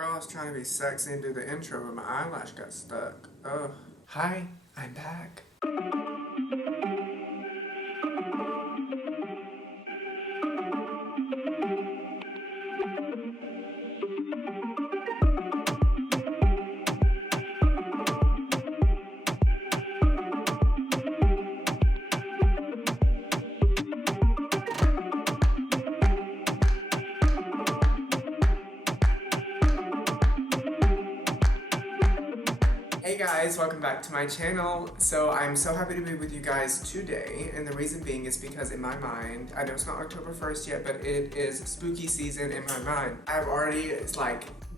Girl, I was trying to be sexy and do the intro, but my eyelash got stuck. Ugh. Hi, I'm back. Hey guys, welcome back to my channel. So I'm so happy to be with you guys today, and the reason being is because in my mind, I know it's not October 1st yet, but it is spooky season in my mind. I've already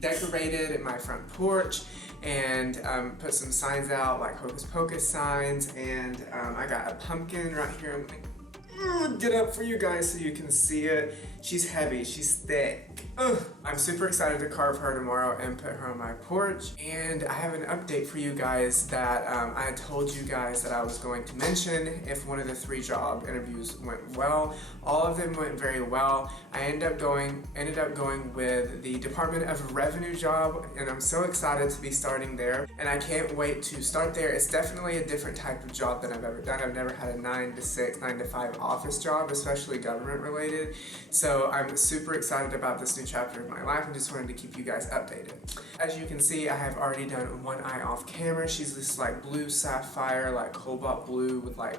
decorated my front porch and put some signs out, like Hocus Pocus signs, and I got a pumpkin right here. I'm like, get up for you guys so you can see it. She's heavy, she's thick. I'm super excited to carve her tomorrow and put her on my porch. And I have an update for you guys that I had told you guys that I was going to mention if one of the 3 job interviews went well. All of them went very well. I ended up going with the Department of Revenue job, and I'm so excited to be starting there. And I can't wait to start there. It's definitely a different type of job than I've ever done. I've never had a 9 to 6, 9 to 5 office job, especially government related. So I'm super excited about this new chapter of my life and just wanted to keep you guys updated. As you can see, I have already done one eye off camera. She's this like blue sapphire, like cobalt blue with like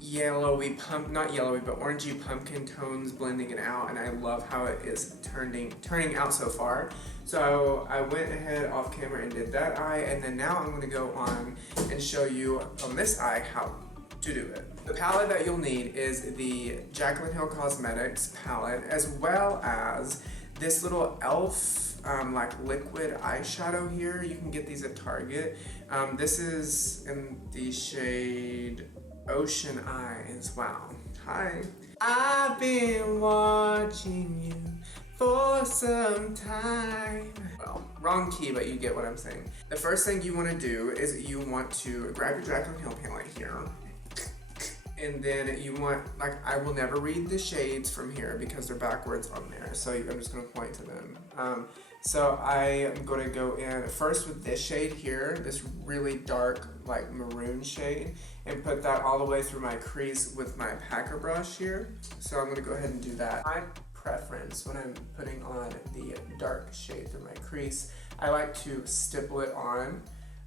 yellowy not yellowy, but orangey pumpkin tones blending it out, and I love how it is turning out so far. So I went ahead off camera and did that eye, and then now I'm going to go on and show you on this eye how to do it. The palette that you'll need is the Jaclyn Hill Cosmetics palette, as well as this little e.l.f. Like liquid eyeshadow here. You can get these at Target. This is in the shade Ocean Eyes. Wow. Hi. I've been watching you for some time. Well, wrong key, but you get what I'm saying. The first thing you want to do is you want to grab your Jaclyn Hill palette here. And then you want, like, I will never read the shades from here because they're backwards on there. So I'm just going to point to them. So I am going to go in first with this shade here, this really dark, like maroon shade, and put that all the way through my crease with my packer brush here. So I'm going to go ahead and do that. My preference when I'm putting on the dark shade through my crease, I like to stipple it on.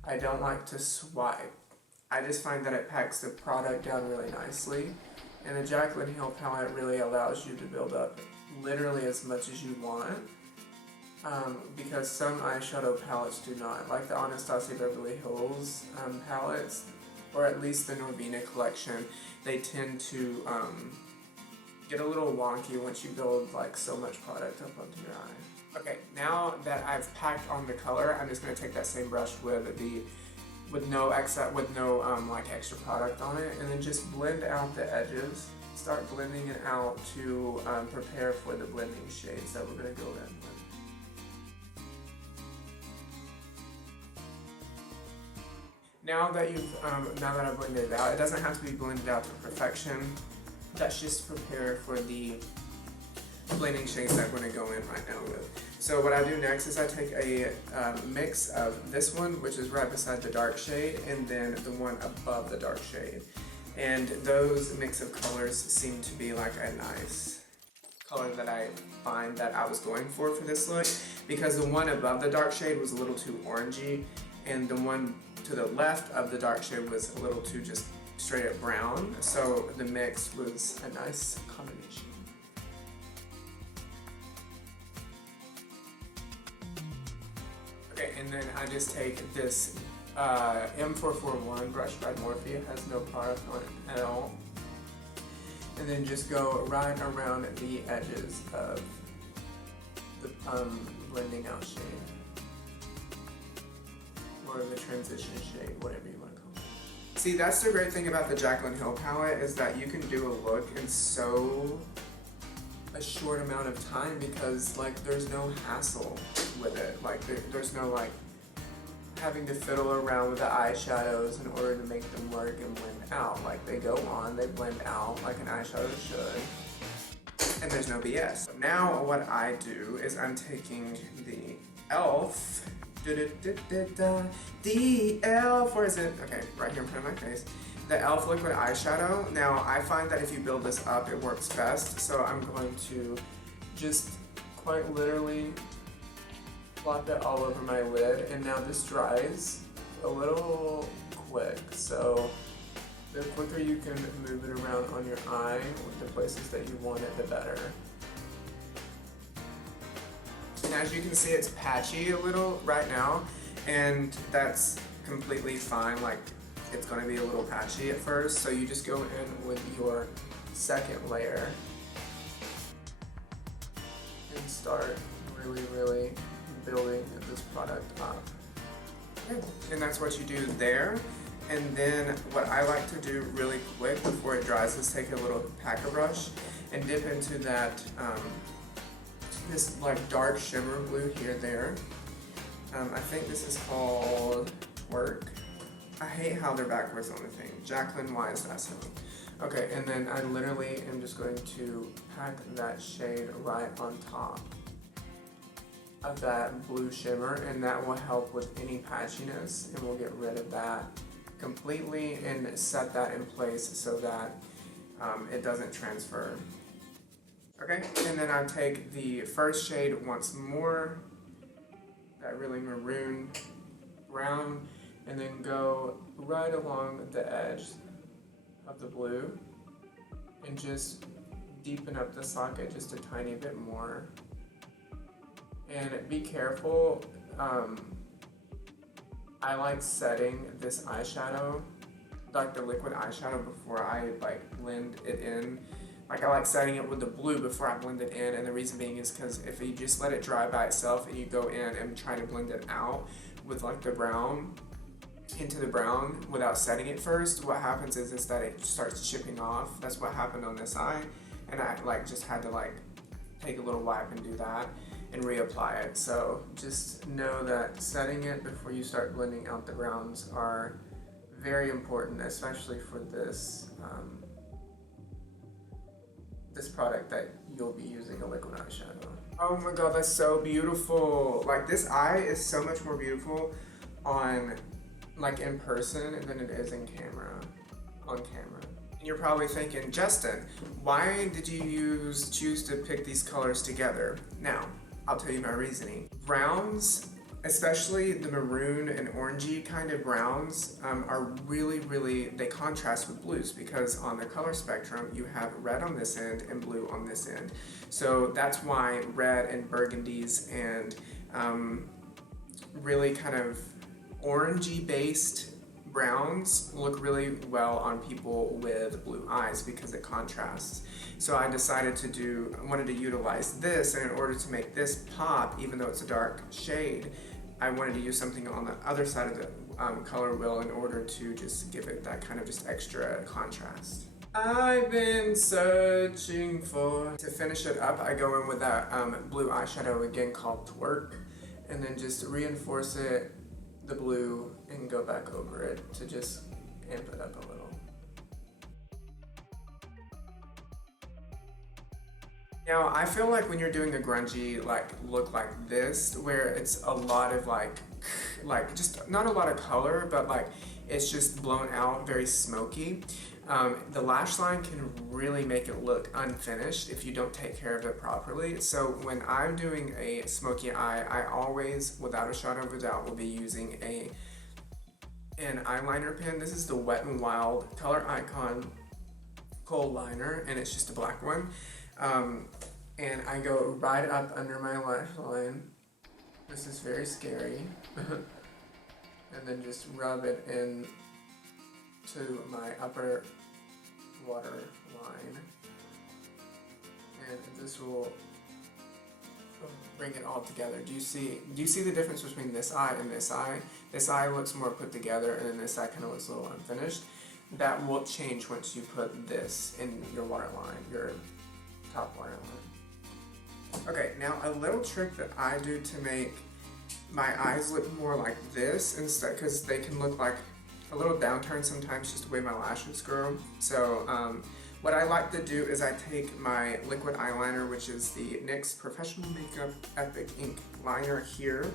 I don't like to swipe. I just find that it packs the product down really nicely, and the Jaclyn Hill palette really allows you to build up literally as much as you want, because some eyeshadow palettes do not, like the Anastasia Beverly Hills palettes, or at least the Norvina collection. They tend to get a little wonky once you build like so much product up onto your eye. Okay, now that I've packed on the color, I'm just going to take that same brush with no extra product on it, and then just blend out the edges. Start blending it out to prepare for the blending shades that we're going to go in with. Now that I've blended it out, it doesn't have to be blended out to perfection. That's just prepare for the blending shades that I'm going to go in right now with. So what I do next is I take a mix of this one, which is right beside the dark shade, and then the one above the dark shade. And those mix of colors seem to be like a nice color that I find that I was going for this look, because the one above the dark shade was a little too orangey, and the one to the left of the dark shade was a little too just straight up brown. So the mix was a nice combination. Okay, and then I just take this M441 brush by Morphe. It has no product on it at all. And then just go right around the edges of the blending out shade. Or the transition shade, whatever you want to call it. See, that's the great thing about the Jaclyn Hill palette, is that you can do a look in so a short amount of time, because like there's no hassle with it. Like there's no like having to fiddle around with the eyeshadows in order to make them work and blend out. Like they go on, they blend out like an eyeshadow should, and there's no BS. Now what I do is I'm taking the e.l.f. The e.l.f. Where is it? Okay, right here in front of my face. The e.l.f. liquid eyeshadow. Now, I find that if you build this up, it works best. So I'm going to just quite literally plop it all over my lid. And now this dries a little quick. So the quicker you can move it around on your eye with the places that you want it, the better. And as you can see, it's patchy a little right now, and that's completely fine. Like, it's going to be a little patchy at first, so you just go in with your second layer and start really building this product up. Okay. And that's what you do there. And then what I like to do really quick before it dries is take a little packer brush and dip into that this like dark shimmer blue here, there. I think this is called Twerk. I hate how they're backwards on the thing. Jacqueline, why is that so? Okay, and then I literally am just going to pack that shade right on top of that blue shimmer, and that will help with any patchiness, and we'll get rid of that completely and set that in place so that it doesn't transfer. Okay, and then I take the first shade once more, that really maroon brown, and then go right along the edge of the blue and just deepen up the socket just a tiny bit more. And be careful, I like setting this eyeshadow, like the liquid eyeshadow, before I like blend it in. Like, I like setting it with the blue before I blend it in, and the reason being is because if you just let it dry by itself and you go in and try to blend it out with like the brown, into the brown without setting it first, what happens is that it starts chipping off. That's what happened on this eye, and I like just had to like take a little wipe and do that and reapply it. So just know that setting it before you start blending out the browns are very important, especially for this this product that you'll be using, a liquid eyeshadow. Oh my god, that's so beautiful. Like, this eye is so much more beautiful on like in person than it is in camera, on camera. And you're probably thinking, Justin, why did you choose to pick these colors together? Now, I'll tell you my reasoning. Browns, especially the maroon and orangey kind of browns, are really, they contrast with blues, because on the color spectrum you have red on this end and blue on this end. So that's why red and burgundies and really kind of orangey based browns look really well on people with blue eyes because it contrasts. So I decided I wanted to utilize this, and in order to make this pop, even though it's a dark shade, I wanted to use something on the other side of the color wheel in order to just give it that kind of just extra contrast. I've been searching for... To finish it up, I go in with that blue eyeshadow again called Twerk, and then just reinforce it, the blue, and go back over it to just amp it up a little. Now, I feel like when you're doing a grungy like look like this, where it's a lot of like just not a lot of color, but like it's just blown out, very smoky, the lash line can really make it look unfinished if you don't take care of it properly. So when I'm doing a smoky eye, I always, without a shadow of a doubt, will be using an eyeliner pen. This is the Wet n Wild Color Icon Kohl Liner, and it's just a black one. And I go right up under my lash line. This is very scary. And then just rub it in to my upper water line. And this will bring it all together. Do you see the difference between this eye and this eye? This eye looks more put together, and then this eye kind of looks a little unfinished. That will change once you put this in your waterline, your top waterline. Okay, now a little trick that I do to make my eyes look more like this instead, because they can look like a little downturned sometimes, just the way my lashes grow. So what I like to do is I take my liquid eyeliner, which is the NYX Professional Makeup Epic Ink Liner here,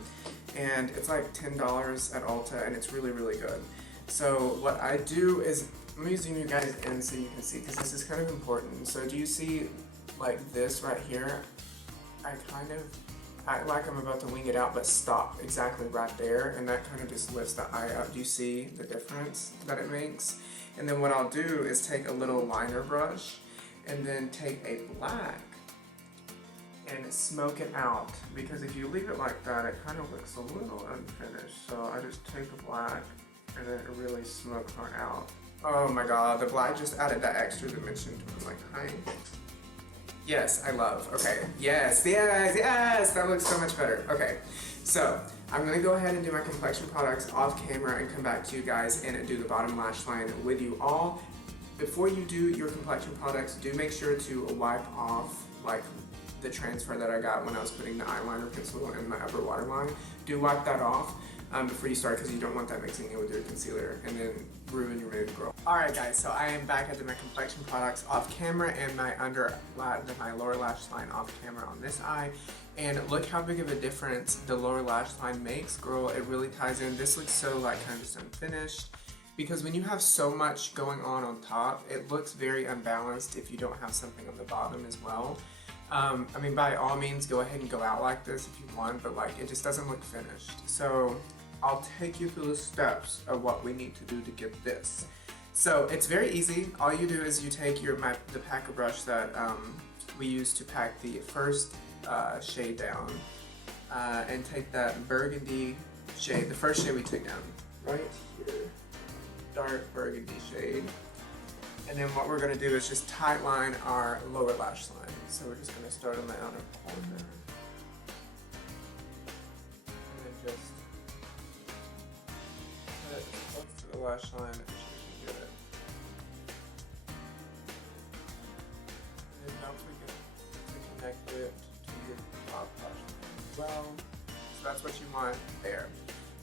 and it's like $10 at Ulta, and it's really, really good. So what I do is, let me zoom you guys in so you can see, because this is kind of important. So do you see like this right here? I kind of act like I'm about to wing it out, but stop exactly right there, and that kind of just lifts the eye up. Do you see the difference that it makes? And then what I'll do is take a little liner brush and then take a black and smoke it out, because if you leave it like that, it kind of looks a little unfinished. So I just take a black and then really smoke her out. Oh my god, the black just added that extra dimension to my eye. Yes, I love. Okay, yes, yes, yes, that looks so much better. Okay, so I'm gonna go ahead and do my complexion products off camera and come back to you guys and do the bottom lash line with you all. Before you do your complexion products, do make sure to wipe off like the transfer that I got when I was putting the eyeliner pencil in my upper waterline. Do wipe that off before you start, because you don't want that mixing in with your concealer and then ruin your mood, girl. Alright guys, so I am back at my complexion products off camera and my my lower lash line off camera on this eye. And look how big of a difference the lower lash line makes, girl. It really ties in. This looks so like kind of just unfinished, because when you have so much going on top, it looks very unbalanced if you don't have something on the bottom as well. I mean, by all means, go ahead and go out like this if you want, but like it just doesn't look finished. So I'll take you through the steps of what we need to do to get this. So it's very easy. All you do is you take the packer brush that we use to pack the first shade down, and take that burgundy shade, the first shade we took down, right here, dark burgundy shade. And then what we're going to do is just tight line our lower lash line. So we're just going to start on the outer corner. And then just put it close to the lash line as you can get it. And then don't forget to connect it to your top lash line as well. So that's what you want there.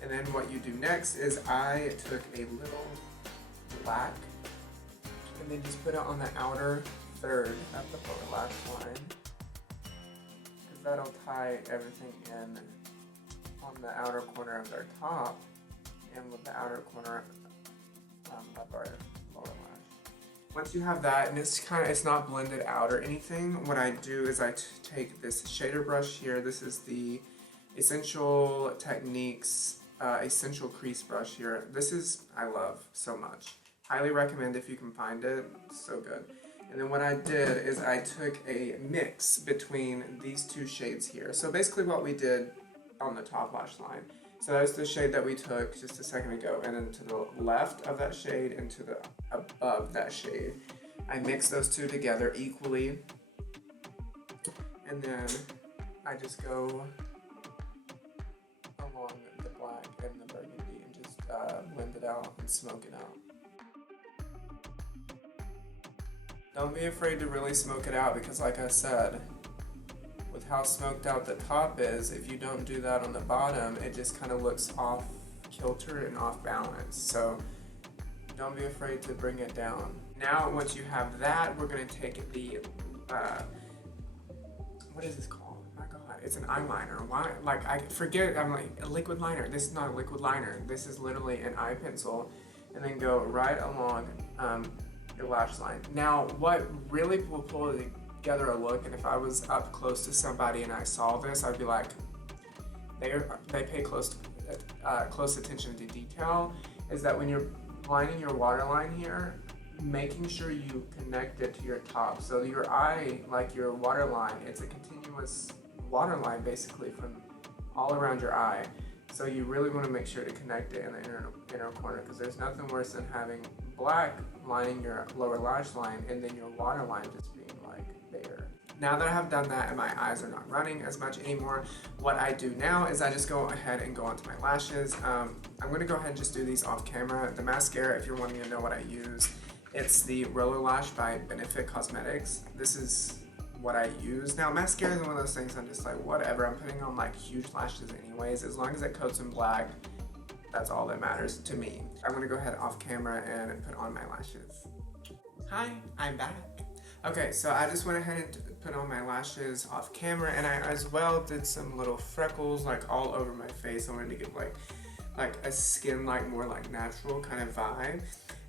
And then what you do next is I took a little black and then just put it on the outer third of the lower lash line, because that'll tie everything in on the outer corner of their top and with the outer corner of our lower lash. Once you have that, and it's not blended out or anything, what I do is I take this shader brush here. This is the Essential Techniques Essential Crease Brush here. I love so much. Highly recommend if you can find it. It's so good. And then what I did is I took a mix between these two shades here. So basically what we did on the top lash line. So that was the shade that we took just a second ago, and then to the left of that shade and to the above that shade, I mixed those two together equally. And then I just go along the black and the burgundy and just blend it out and smoke it out. Don't be afraid to really smoke it out, because like I said, with how smoked out the top is, if you don't do that on the bottom, it just kind of looks off kilter and off balance. So don't be afraid to bring it down. Now once you have that, we're going to take the, what is this called? Oh my god, it's an eyeliner. Why? Like, I forget, I'm like, a liquid liner. This is not a liquid liner. This is literally an eye pencil. And then go right along your lash line. Now, what really will pull together a look, and if I was up close to somebody and I saw this, I'd be like, they pay close attention to detail, is that when you're lining your waterline here, making sure you connect it to your top. So your eye, like your waterline, it's a continuous waterline basically from all around your eye. So you really want to make sure to connect it in the inner corner, because there's nothing worse than having black lining your lower lash line and then your waterline just being like bare. Now that I have done that and my eyes are not running as much anymore, what I do now is I just go ahead and go onto my lashes. I'm going to go ahead and just do these off camera. The mascara, if you're wanting to know what I use, it's the Roller Lash by Benefit Cosmetics. This is what I use. Now, mascara is one of those things I'm just like, whatever. I'm putting on like huge lashes anyways. As long as it coats in black, that's all that matters to me. I'm gonna go ahead off camera and put on my lashes. Hi, I'm back. Okay, so I just went ahead and put on my lashes off camera, and I as well did some little freckles like all over my face. I wanted to give like a skin more like natural kind of vibe.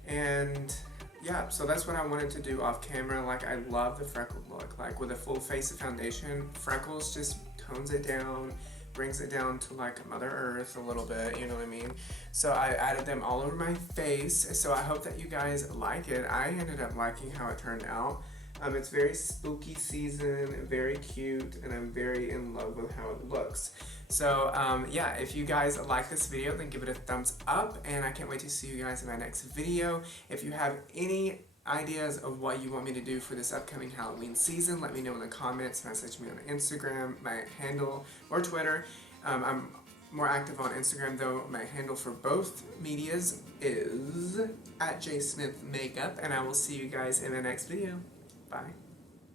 And yeah, so that's what I wanted to do off camera. Like, I love the freckled look. Like, with a full face of foundation, freckles just tones it down, brings it down to like Mother Earth a little bit, you know what I mean? So I added them all over my face. So I hope that you guys like it. I ended up liking how it turned out. It's very spooky season, very cute, and I'm very in love with how it looks. So yeah, if you guys like this video, then give it a thumbs up, and I can't wait to see you guys in my next video. If you have any ideas of what you want me to do for this upcoming Halloween season, let me know in the comments. Message me on Instagram, my handle, or Twitter. I'm more active on Instagram though. My handle for both medias is @jsmithmakeup, and I will see you guys in the next video. Bye.